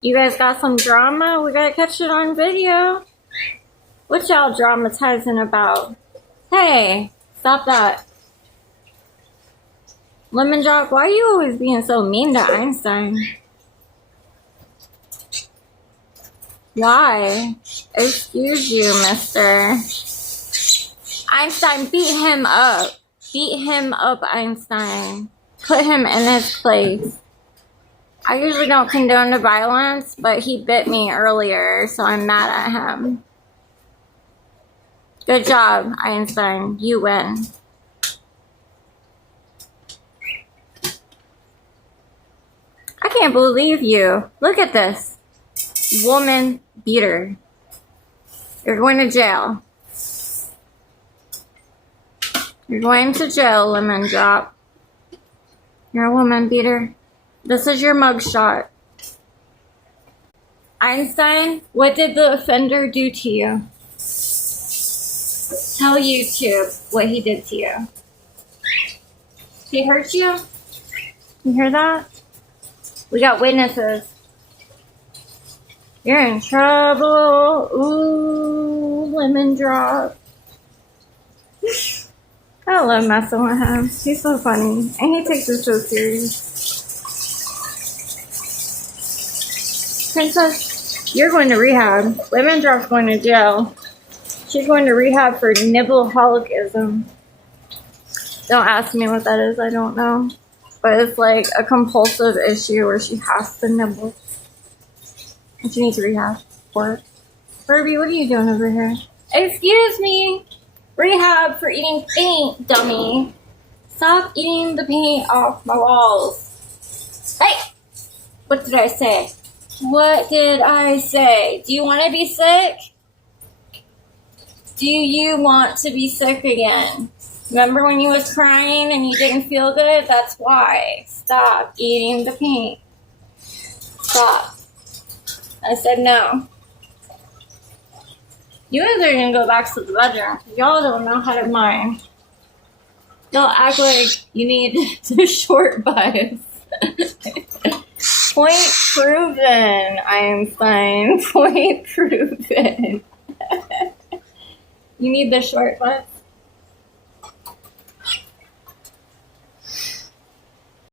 You guys got some drama? We gotta catch it on video. What y'all dramatizing about? Hey, stop that. Lemon Drop, why are you always being so mean to Einstein? Why? Excuse you, mister. Einstein, beat him up. Beat him up, Einstein. Put him in his place. I usually don't condone the violence, but he bit me earlier, so I'm mad at him. Good job, Einstein. You win. I can't believe you. Look at this. Woman beater. You're going to jail. You're going to jail, Lemon Drop. You're a woman beater. This is your mugshot. Einstein, what did the offender do to you? Tell YouTube what he did to you. He hurt you? You hear that? We got witnesses. You're in trouble. Ooh, Lemon Drop. I love messing with him. He's so funny. And he takes it so serious. Princess, you're going to rehab. Lemon Drop's going to jail. She's going to rehab for nibbleholicism. Don't ask me what that is. I don't know. But it's like a compulsive issue where she has to nibble. And she needs rehab for it. Furby, what are you doing over here? Excuse me. Rehab for eating paint, dummy. Stop eating the paint off my walls. Hey! What did I say? What did I say? Do you want to be sick? Do you want to be sick again? Remember when you was crying and you didn't feel good? That's why. Stop eating the paint. Stop. I said no. You guys are going to go back to the bedroom. Y'all don't know how to mind. Y'all act like you need the short bus. Point proven, Einstein. Point proven. You need the short bus?